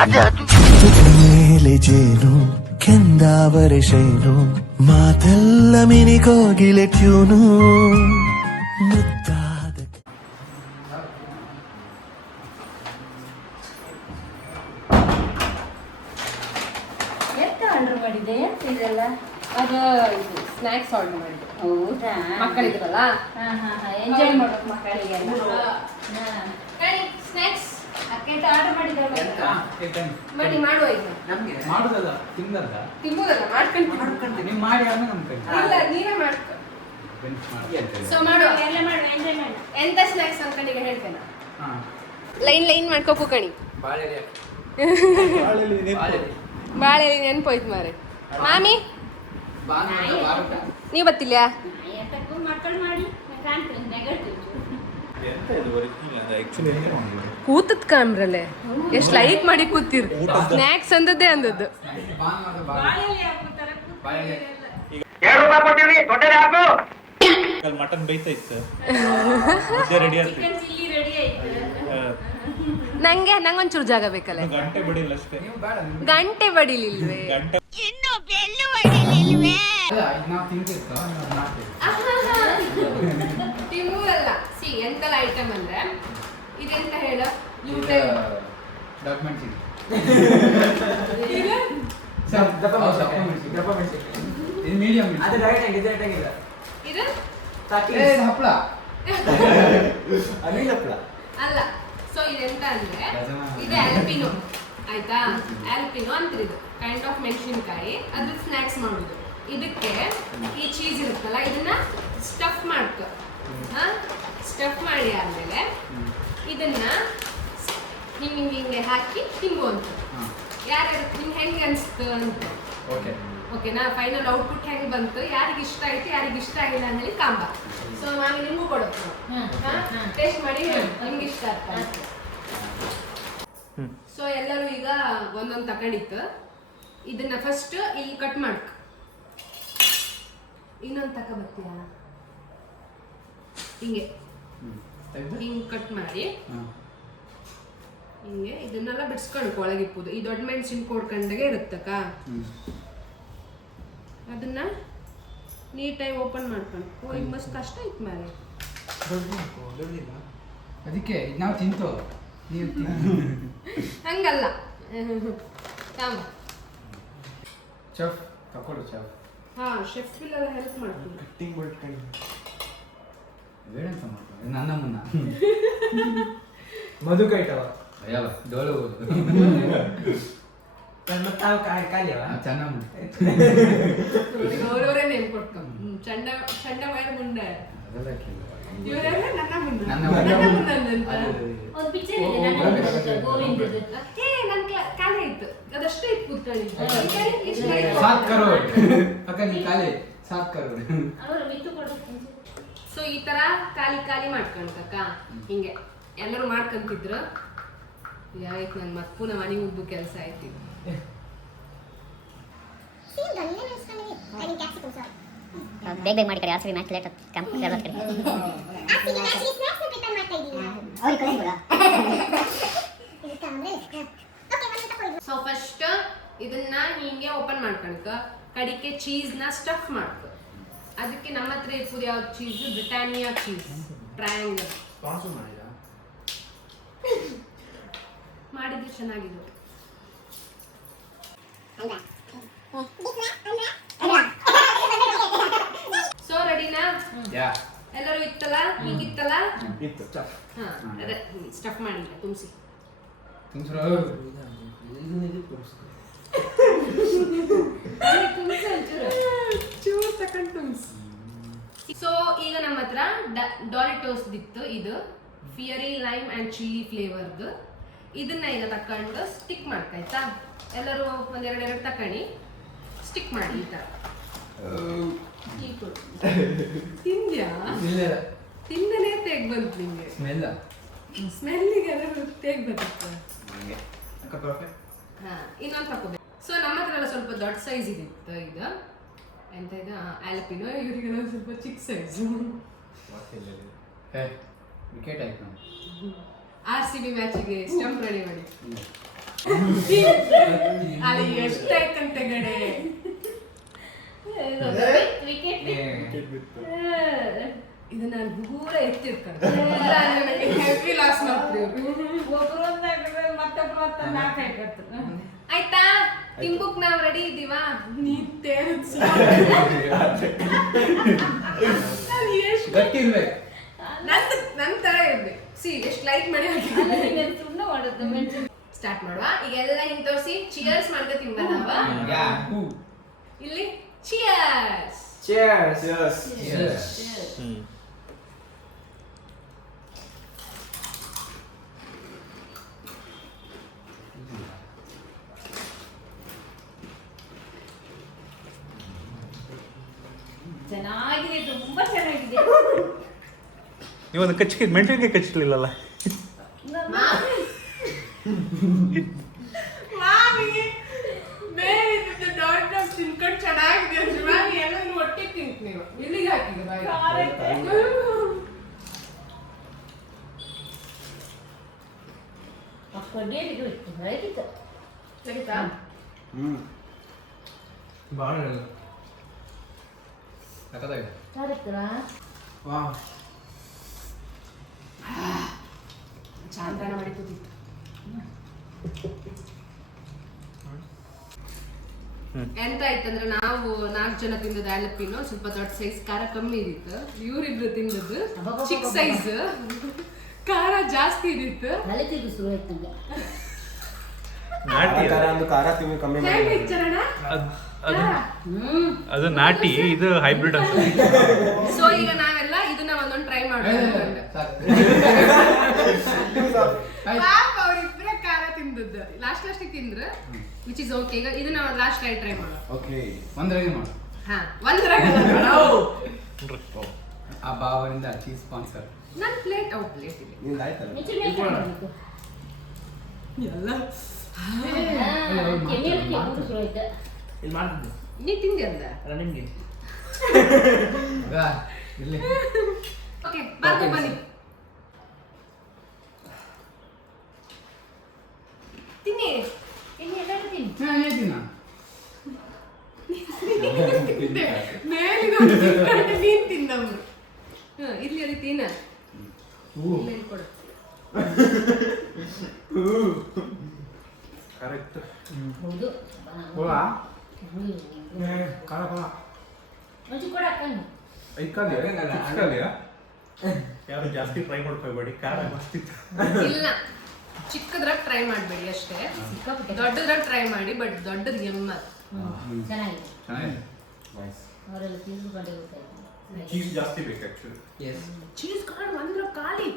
ಮೇಲೆ ಜೇನು ಕೆಂದಾವರೆ ಶೈನು ಮಾತೆಲ್ಲ ಮಿನಿ ಕೋಗಿಲೆ ಟ್ಯೂನು ಮುದ್ದಾದ ಎಂತ ಆರ್ಡರ್ ಮಾಡಿದೆ ಎಂತ ಇದೆಲ್ಲ ಅದು ಸ್ನ್ಯಾಕ್ಸ್ ಆರ್ಡರ್ ಮಾಡಿದ್ದೆ. ಹೌದಾ ಮಕ್ಕಳಿದ್ರಲ್ಲ ಎಂಜಾಯ್ ಮಾಡೋದು ಮಕ್ಕಳಿಗೆ ಸ್ನ್ಯಾಕ್ಸ್ ಅಕ್ಕೆ ಆರ್ಡರ್ ಮಾಡಿದಲ್ಲ ಮಾಡಿ ಮಾಡುವ ಈಗ ಮಾಡುದಲ್ಲ ತಿಂದಲ್ಲ ತಿಂಬುದಲ್ಲ ಮಾಡ್ಕೊಂಡು ನೀವು ಮಾಡಿ ಆಮೇಲೆ ನಮ್ಮ ಕೈ ಇಲ್ಲ ನೀವೇ ಮಾಡ್ಕೊ ಸೊ ಮಾಡುವ ಎಲ್ಲ ಮಾಡು ಎಂಜಾಯ್ ಮಾಡು ಎಂತ ಸ್ನ್ಯಾಕ್ಸ್ ಅನ್ಕೊಂಡು ಈಗ ಹೇಳ್ತೇನೆ ಹಾಂ ಲೈನ್ ಮಾಡ್ಕೋ ಕೂಕಣಿ ಬಾಳೆ ನೆನ್ಪೋಯ್ತು ಮಾರೆ ಮಾಮಿ ನೀವು ಬತ್ತಿಲ್ಲ ಎಂತಕ್ಕೂ ಮಕ್ಕಳು ಮಾಡಿ ಕಾಣ್ತೀನಿ ನೆಗಡ್ತೀವಿ ಕೂತದ್ ಕಾಮ್ರಲ್ಲೇ ಎಷ್ಟು ಲೈಕ್ ಮಾಡಿ ಕೂತಿರ್ ಸ್ನ್ಯಾಕ್ಸ್ ಅಂದದ್ದೇ ಅಂದದ್ದು ಬಾಳೆಲೆ ಹಾಕ್ಬಿಡ್ತಾರ ಮಟನ್ ಬೇಯ್ತಾ ಇತ್ತು ರೆಡಿ ಆಗ್ತದೆ ಚಿಕನ್ ಚಿಲ್ಲಿ ರೆಡಿ ಆಯ್ತು ನಂಗೊಂಚೂರು ಜಾಗ ಬೇಕಲ್ಲ ಗಂಟೆ ಬಿಡಿಲ್ಲ ಅಷ್ಟೇ ಗಂಟೆ ಬಡಿಲಿಲ್ವೇ ಗಂಟೆ ನಾವು ತಿಂತಿರ್ತ ತಿನ್ನುವುದಲ್ಲ ಸಿ ಎಂತೆಲ್ಲ ಐಟಮ್ ಅಂದ್ರೆ ಇದೆಂತ ಹೇಳ ಯೂಟ್ಯೂಬ್ ಡಾಕ್ಯುಮೆಂಟ್ಸ್ ಇದು ಮೀಡಿಯಂ ಇದು ಹಪ್ಪಳ ಅಲ್ಲ ಸೊ ಇದೆಂತ ಅಂದ್ರೆ ಇದು ಆಲ್ಪಿನೋ ಆಯ್ತಾ ಆಲ್ಪಿನೋ ಅಂತಾರೆ ಇದು ಕೈಂಡ್ ಆಫ್ ಮೆಣಸಿನಕಾಯಿ ಅದ್ರ ಸ್ನ್ಯಾಕ್ಸ್ ಮಾಡೋದು ಇದಕ್ಕೆ ಈ ಚೀಸ್ ಇರುತ್ತಲ್ಲ ಇದನ್ನ ಸ್ಟಫ್ ಮಾಡ್ಕೊ ಸ್ಟಫ್ ಮಾಡಿ ಆದ್ಮೇಲೆ ಇದನ್ನ ಹಿಂಗೆ ಹಾಕಿ ತಿನ್ನುವಂತ ಯಾರ್ಯಾರು ನಿಮ್ಗೆ ಹೆಂಗೆ ಅನ್ಸ್ತು ಅಂತ ಓಕೆ ಓಕೆನಾ ಫೈನಲ್ ಔಟ್ಪುಟ್ ಹೆಂಗ್ ಬಂತು ಯಾರಿಗೆ ಇಷ್ಟ ಆಯ್ತು ಯಾರಿಗೆ ಇಷ್ಟ ಆಗಿಲ್ಲ ಅಂದೇಳಿ ಕಾಂಬ ಸೊ ನಾನು ನಿಮಗೂ ಕೊಡೋದು ಟೇಸ್ಟ್ ಮಾಡಿ ನಿಮ್ಗೆ ಇಷ್ಟ ಆಗ್ತಾ ಸೊ ಎಲ್ಲರೂ ಈಗ ಒಂದೊಂದು ತಗೊಂಡಿತ್ತು ಇದನ್ನ ಫಸ್ಟ್ ಇಲ್ಲಿ ಕಟ್ ಮಾಡ್ಕ ಇನ್ನೊಂದು ಬರ್ತೀಯಾ ಹಿಂಗೆ ಹಿಂಗೆ ಕಟ್ ಮಾಡಿ ಹಿಂಗೆ ಇದನ್ನೆಲ್ಲ ಬಿಡಿಸ್ಕೊಳ್ಕೊ ಒಳಗಿಪ್ಪುದು ಈ ದೊಡ್ಡ ಮೆಣಸಿನ ಕೊಡ್ಕೊಂಡಾಗೆ ಇರುತ್ತಕ್ಕ ಅದನ್ನ ನೀಟಾಗಿ ಓಪನ್ ಮಾಡ್ಕೊಂಡು ಈಗ ಮಸ್ತ್ ಕಷ್ಟ ಇತ್ತು ಮೇಲೆ ಅದಕ್ಕೆ ನಾವು ತಿಂತು ನೀವು ಹಂಗಲ್ಲ ಕಾಮ ಚೆಫ್ ತಕೊಡು ಚೆಫ್ ಹಾ ಶೆಫ್ ಎಲ್ಲ ಹೆಲ್ಪ್ ಮಾಡ್ತೀನಿ ಬೇಡಂತ ಮಾಡ್ತಾರೆ ನನ್ನ ಮುನ್ನ ಮಧು ಕೈಟವ ಅಯ್ಯಲ್ಲ ಡೋಳು ಚೆನ್ನಮ್ಮ ಅವರವರೇ ನೇಮ್ ಕೊಡ್ಕೊ ಚಂಡ ವೈರ್ ಮುಂಡೆ ಅದೆಲ್ಲ ಕೇಳಿ ಇವರೆಲ್ಲ ನನ್ನ ಮುಂದೆ ನನ್ನ ಮುಂದೆ ಅಂದಂತ ಒಂದು ಪಿಕ್ಚರ್ ಇದೆ ನನ್ನ ಗೋವಿಂದದ್ದು ನನ್ ಕಾಲೇ ಇತ್ತು ಅದಷ್ಟೇ ಇತ್ತು ಕೂತ್ಕೊಳ್ಳಿ ಸಾತ್ ಕರೋಡ್ ಅಕ್ಕ ನೀ ಕಾಲಿ ಸಾತ್ ಕರೋಡ್ ಅವರು ಮಿತ್ತು ಕೊಡ್ಬೇಕು ಸೊ ಈ ತರ ಖಾಲಿ ಮಾಡ್ಕೊಂಡ್ಕಕ್ಕ ಹಿಂಗೆ ಎಲ್ಲರೂ ಮಾಡ್ಕೊಂತಿದ್ರು ಯಾಕೆ ನನ್ ಮತ್ ಪುನಃ ಮನೆ ಮುದ್ದು ಕೆಲಸ ಆಯ್ತು ಬೇಗ ಬೇಗ ಮಾಡಿ ಕಡೆ R C B match late so first ಇದನ್ನ ಹಿಂಗೆ ಓಪನ್ ಮಾಡ್ಕೊಳ್ಕ ಕಡಿಕೆ ಚೀಸ್ನ ಸ್ಟಫ್ ಮಾಡ್ಕೊ ಅದಕ್ಕೆ ನಮ್ಮ ಹತ್ರ ಇರ್ಬೋದು ಯಾವ ಚೀಸ್ ಬ್ರಿಟಾನಿಯಾ ಚೀಸ್ ಟ್ರಯಾಂಗಲ್ ಮಾಡಿದ್ರೆ ಚೆನ್ನಾಗಿದೆ ಸೊ ರೆಡಿನಾ ಎಲ್ಲರೂ ಇತ್ತಲ್ಲ ಹೀಗಿತ್ತಲ್ಲ ಹಾ ಅದೇ ಸ್ಟಫ್ ಮಾಡಿ ತುಂಬಿಸಿ ಚೂರು ತಕೊಂಡ್ ತುಂಬಿಸಿ ಸೊ ಈಗ ನಮ್ಮ ಹತ್ರ ಡಾರಿಟೋಸ್ ಇತ್ತು ಇದು ಫಿಯರಿ ಲೈಮ್ ಅಂಡ್ ಚಿಲ್ಲಿ ಫ್ಲೇವರ್ದು ಇದನ್ನ ಈಗ ತಕೊಂಡು ಸ್ಟಿಕ್ ಮಾಡ್ಕಾಯ್ತಾ ಎಲ್ಲರೂ ಒಂದೆರಡು ತಕೊಳ್ಳಿ ಸ್ಟಿಕ್ ಮಾಡಿ ಈ ತರ ತಿಂದ್ಯಾ ತಿಂದನೇ ತೆಗ್ ಬಂತು ನಿಂಗೆ ಸ್ಮೆಲ್ಲಿಗೆ ತೆಗ್ ಬರುತ್ತೆ ಹಾ ಇನ್ನೊಂದು ತಕೋಬೇಕು ಸೊ ನಮ್ಮ ಹತ್ರ ಎಲ್ಲ ಸ್ವಲ್ಪ ದೊಡ್ಡ ಸೈಜ್ ಇದಿತ್ತು ಇದು ಎಂತ ಇದು ಆಲಪಿನೋ ಇವರಿಗೆಲ್ಲ ಸ್ವಲ್ಪ ಚಿಕ್ಕ ಸೈಜು ವಿಕೆಟ್ ಆಯ್ತು RCB ಮ್ಯಾಚಿಗೆ ಸ್ಟಂಪ್ ರೆಡಿ ಮಾಡಿ ಅಲ್ಲಿ ಎಷ್ಟಾಯ್ತಂತೆ ಗಡೆ ವಿಕೆಟ್ ಇದು ನಾನು ದೂರ ಎತ್ತಿರ್ಕೊಂಡು ಹೆವಿ ಲಾಸ್ ಮಾಡ್ತೀವಿ ಒಬ್ರು ಮತ್ತೊಬ್ರು ನಾಲ್ಕು ಹಾಕತ್ತು ಆಯ್ತಾ ತಿಂಬುಕ್ ನಾವ್ ರೆಡಿ ಇದೀವಾ ನೀ ತೇರಿಸಿ ಎಷ್ಟು ಗಟ್ಟಿ ಇರ್ಬೇಕು. ನನ್ ತರ ಇರ್ಬೇಕು ಸಿ ಎಷ್ಟು ಲೈಟ್ ಮಾಡಿ ಹಾಕಿ ಸುಮ್ಮನೆ ಮಾಡುತ್ತೆ ಮೆಣಸಿನ ಸ್ಟಾರ್ಟ್ ಮಾಡುವ ಈಗ ಎಲ್ಲ ಹಿಂಗ್ ತೋರಿಸಿ ಚಿಯರ್ಸ್ ಮಾಡ್ಕೊ ತಿಂಬ ನಾವ ಇಲ್ಲಿ ಚಿಯರ್ಸ್ ಹ್ಮ್ ಚೆನ್ನಾಗಿದೆ ತುಂಬಾ ಚೆನ್ನಾಗಿದೆ ನೀವೊಂದು ಮೆಣಸಿನ್ಕಾಯಿ ಕಚ್ಚಲಿಲ್ಲಲ್ಲ ಮಾಮಿ ಬೇರೆ ದೊಡ್ಡ ತಿನ್ಕೊಂಡು ಚೆನ್ನಾಗಿದೆ ಅಂದ್ರೆ ಮಾಮಿ ಎಲ್ಲ ಒಟ್ಟಿಗೆ ತಿಂತ ನೀವು ಇಲ್ಲಿಗೆ ಹಾಕಿದೆ ಬಾಯಿ ಸರಿತಾ ಭಾಳ ಸಖತ್ತಾಗಿದೆ. ವಾಹ್. ಚಾಂದ್ರನ ಮಾಡಿ ಕೂತಿತ್ತು ಎಂತ ಆಯ್ತಂದ್ರೆ ನಾವು 4 ಜನ ತಿಂದದ್ದು ಆಲಪ್ಪಿನೋ ಸ್ವಲ್ಪ ದೊಡ್ಡ ಸೈಜ್ ಖಾರ ಕಮ್ಮಿ ಇದಿತ್ತು ಇವ್ರಿಬ್ರು ತಿಂದದ್ದು ಚಿಕ್ಕ ಸೈಜ್ ಖಾರ ಜಾಸ್ತಿ ಇದಿತ್ತು ಹೇಗೆ ಇಚ್ಚರಣ ಅದು ನಾಟಿ ಇದು ಹೈಬ್ರಿಡ್ ಅಂತ ಸೊ ಈಗ ನಾವೆಲ್ಲ ಇದನ್ನ ಒಂದೊಂದು ಟ್ರೈ ಮಾಡೋಣ ಪಾಪ ಅವ್ರಿಬ್ರೆ ಖಾರ ತಿಂದದ್ದು ಲಾಸ್ಟ್ ತಿಂದ್ರೆ ವಿಚ್ ಇಸ್ ಓಕೆ ಈಗ ಇದನ್ನ ಲಾಸ್ಟ್ ಟ್ರೈ ಮಾಡೋಣ ಓಕೆ ಒಂದ್ರಾಗೆ ಮಾಡು. ಹಾ ಒಂದ್ರಾಗ ಆ ಭಾವದಿಂದ ಚೀಸ್ ಸ್ಪಾನ್ಸರ್. ನನ್ನ ಪ್ಲೇಟ್ ಪ್ಲೇಟ್ ಇದೆ ಎಲ್ಲ ನೀ ತಿಂದೆ ಅಂದ ಇಲ್ಲಿ ಓಕೆ ಬರ್ಕೊ ಬನ್ನಿ ತಿನ್ನಿ ಮೇಲಿನ ನೀನ್ ತಿಂದವ್ರು ಇಲ್ಲಿ ಅಲ್ಲಿ ತಿನ್ನ ಇಲ್ಲಿ ಕೊಡು ಕರೆಕ್ಟ್ ಯಾರು ಜಾಸ್ತಿ ಟ್ರೈ ಮಾಡ್ಕೋಬೇಡಿ ಖಾರ ಮಸ್ತಿತ್ತು ಇಲ್ಲ ಚಿಕ್ಕದ್ರಾಗ ಟ್ರೈ ಮಾಡಬೇಡಿ ಅಷ್ಟೇ ದೊಡ್ಡದ್ರಾಗ ಟ್ರೈ ಮಾಡಿ ಬಟ್ ದೊಡ್ಡದ್ ಎಮ್ಮ ಚೆನ್ನಾಗಿದೆ ಚೆನ್ನಾಗಿದೆ. ಅವರೆಲ್ಲ ತಿಂದುಕೊಂಡೆ ಚೀಸ್ ಜಾಸ್ತಿ ಬೇಕು ಆಕ್ಚುಲಿ ಚೀಸ್ ಕಾರ್ಡ್ ಒಂದ್ರ ಖಾಲಿ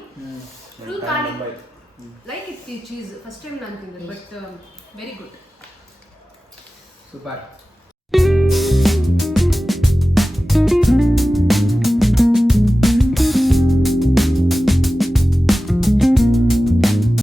ಫುಲ್ ಖಾಲಿ like it cheese first time ನಾನು ತಿಂದೆ ಬಟ್ ವೆರಿ ಗುಡ್ ಸೂಪರ್.